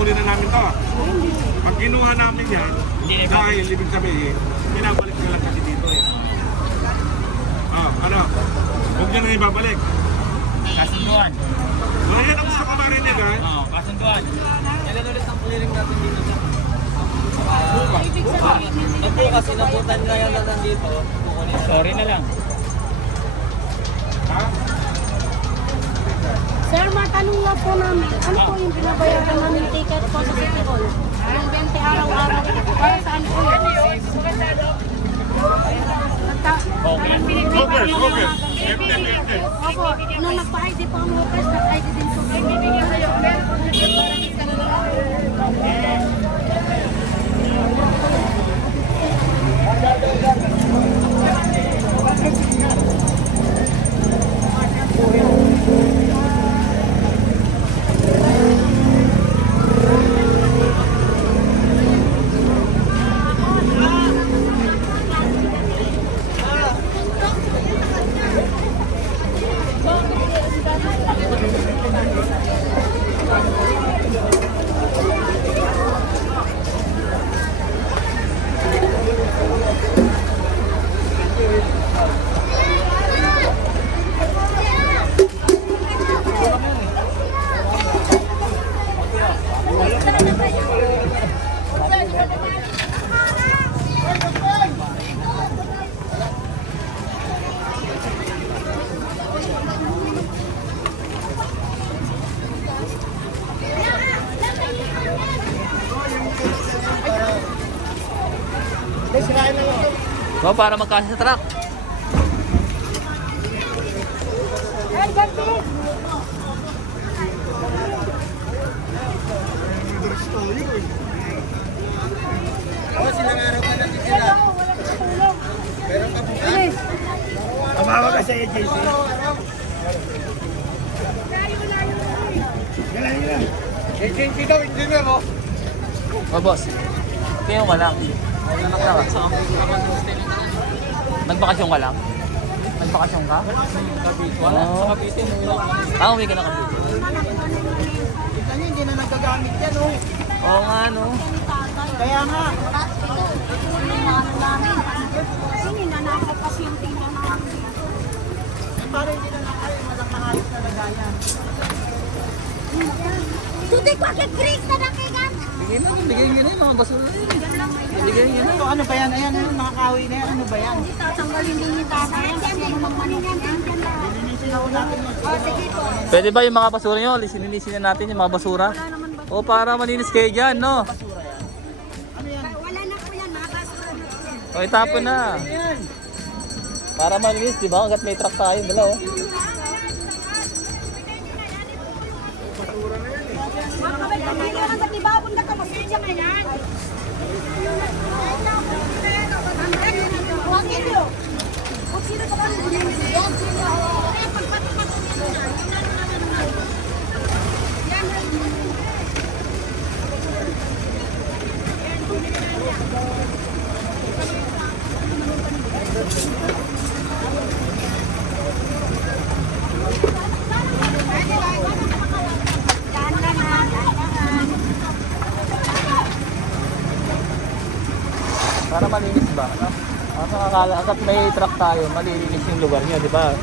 kukunin na namin to. Pag kinuha namin yan, dahil ibig sabihin, pinabalik ko lang kasi dito eh. Ano? Huwag nyo na ibabalik. Kasunduan. Yan ang gusto ko marinig ha. Oo, kasunduan. Kailan ulit ang clearing natin dito sa bukas. Pag bukas inabutan na yan na nandito, kukunin na. Sorry na lang. Ha? Sir, matanong lang po namin, ano po yung binabayaran namin ticket po sa City Hall? Yung 20 araw-araw, para saan po yun? Okay. Focus. Opo, nung nagpa-ID po ang workers, nag-ID din po. So, para magkasya sa truck. Tumawag ka sa agency. Agency daw, engineer mo. Oh, boss. Kaya ka lang. Nagbakasyon ka lang? Nagbakasyon ka? Wala. Sa Cavite. Uwi ka na Cavite. Kita nyo, hindi na nagagamit yan, oh. Oo nga, no? Kaya nga. Kasi nanakaw kasi yung tingnan namin. Parang hindi na nakayos, walang nakayos na lagayan. Tutoy ko agad break na nakigan. Bigay nyo na yung mga basura na yun. Bigay nyo na. So, ano ba yan? Ayan, ayan, mga kahoy na yan. Ano ba yan? Hindi tatanggalin din yung tatay. Kasi ano mang manok yan. Linisin ako natin yan. O sige po. Pwede ba yung mga basura nyo? Linisin na natin yung mga basura. O para malinis kayo dyan, no? Wala na po yan. Nakabasura na po yan. O itapon na. Para malinis, di ba? Hanggat may truck tayo, dala, oh. Para malinis ba? Ano? Ang akala, agad may truck tayo, malilinis yung lugar nyo, di ba?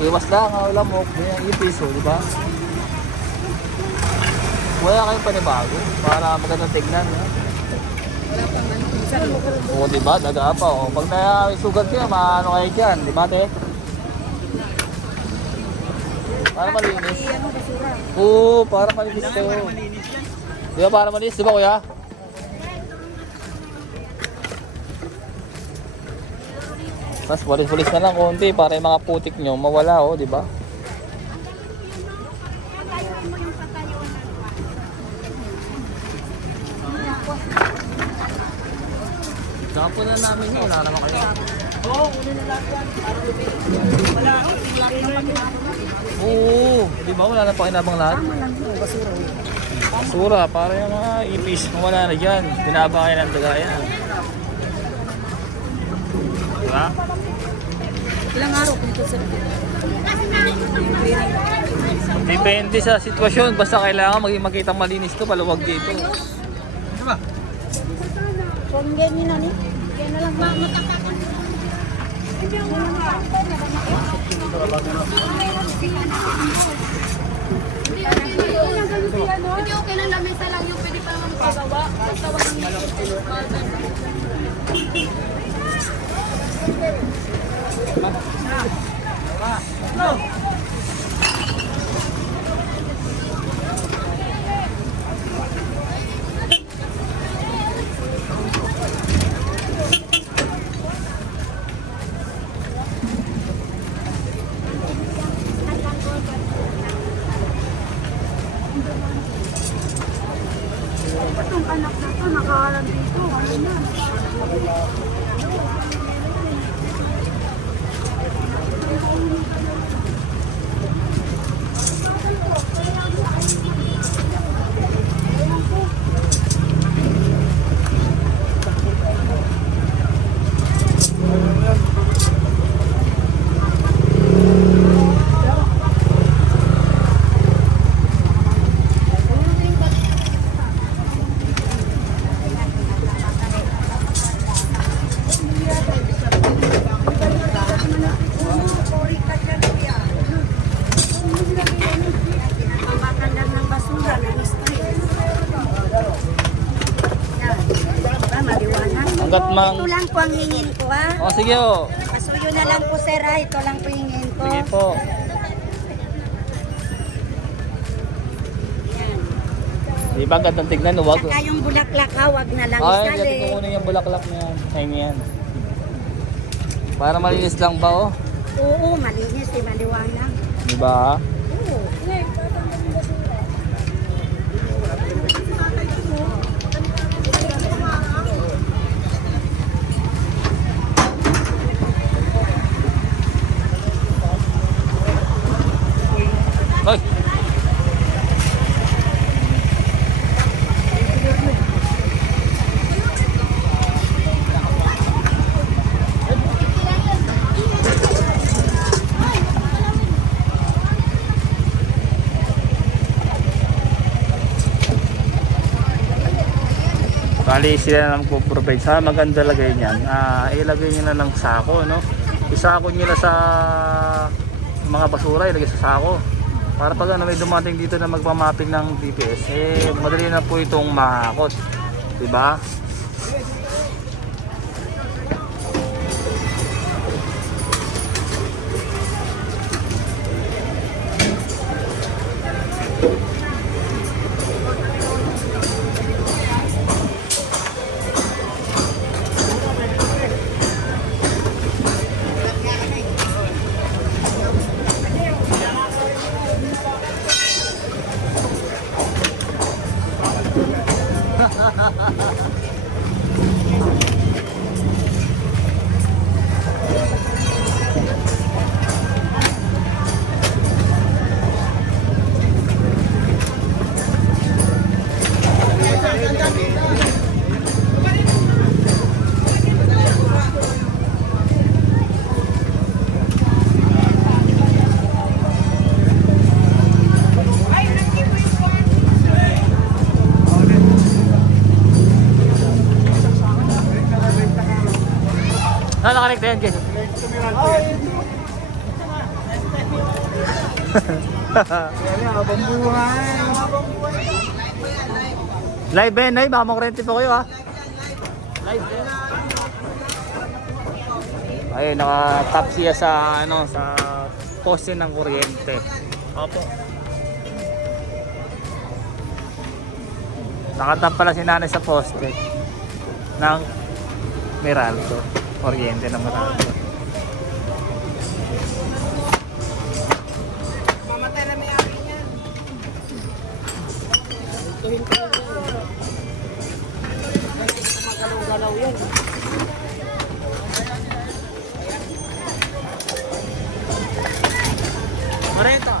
Iwas lang, lamok, yung ipiso, di ba? Wala kayong panibago para magandang tignan. No? Oo, di ba? Daga pa. Oh. Pag naisugat kayo, maano kayo dyan, di ba, te? Para malinis. Oo, para malinis to. Di ba para malinis, di ba, kuya? Tapos pulis-pulis na lang konti para yung mga putik nyo mawala, oh, di ba? Kapo na namin yun, wala naman kayo. Oo, unin na lang yan. Para lumili. Wala. Oo, di ba? Wala na pakinabang lahat. Basura, para yung mga ipis, wala na dyan. Binaba kayo ng dagayan. Di ba? Ilang araw dito sa Depende sa sitwasyon. Basta kailangan maging makitang malinis to, paluwag dito. Kung ganyan na ni. Kaya na lang matakakan. Hindi okay lang lamesa lang yung pwede pa naman magpagawa. Basta wag itong anak na to nakaharap dito. Ano na? Hanggat mang... Ito lang po ang hingin ko ha. O sige o. Pasuyo na lang po sir ha. Ito lang po hingin ko. Sige po. Di ba gandang tignan, huwag. Saka yung bulaklak ha, wag na lang Ay, isali. dito muna yung bulaklak niya. Ayun yan. Para malinis lang ba oh? Oo, malinis, maliwanag. Di ba? Oo. Hoy! Bali sila na magpo-provide. Sa maganda lagay niyan, ilagay nyo na ng sako, no? Isako nyo na sa mga basura, ilagay sa sako. Para pag may dumating dito na magmamapping ng DPS, madali na po itong mahakot. Diba? Nakakonect na yan, guys. Live ba yan, Nay? Baka makurente po kayo, ha? Live ba yan? Ayun, naka-tap siya sa, sa poste ng kuryente. Opo. Nakatap pala si nanay sa poste ng Meralco. Kuryente ng Meralco. Mamatay na may ari niyan. Tuhin ko rin. Magalaw-galaw yan. Marenta.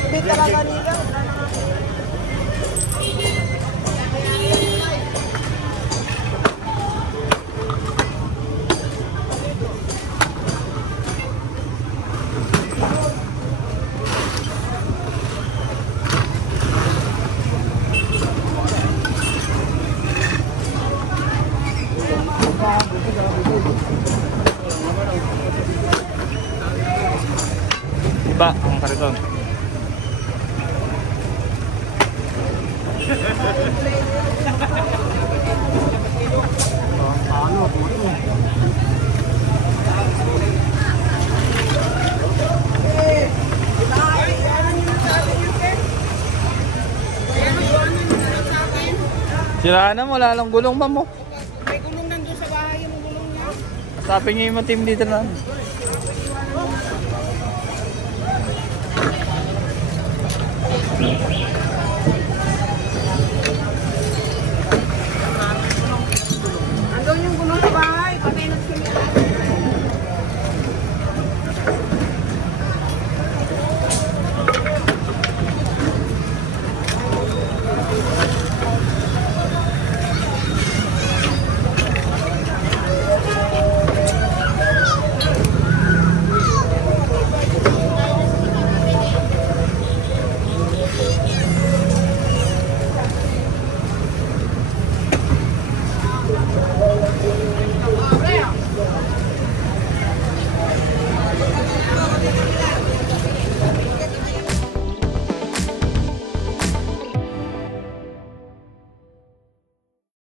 bit-bit talaga nila. Iba ang kariton. Sira na, wala lang gulong, ma'am. Oh. May gulong nandun sa bahay yung gulong niya. Sabi niyo yung team dito na.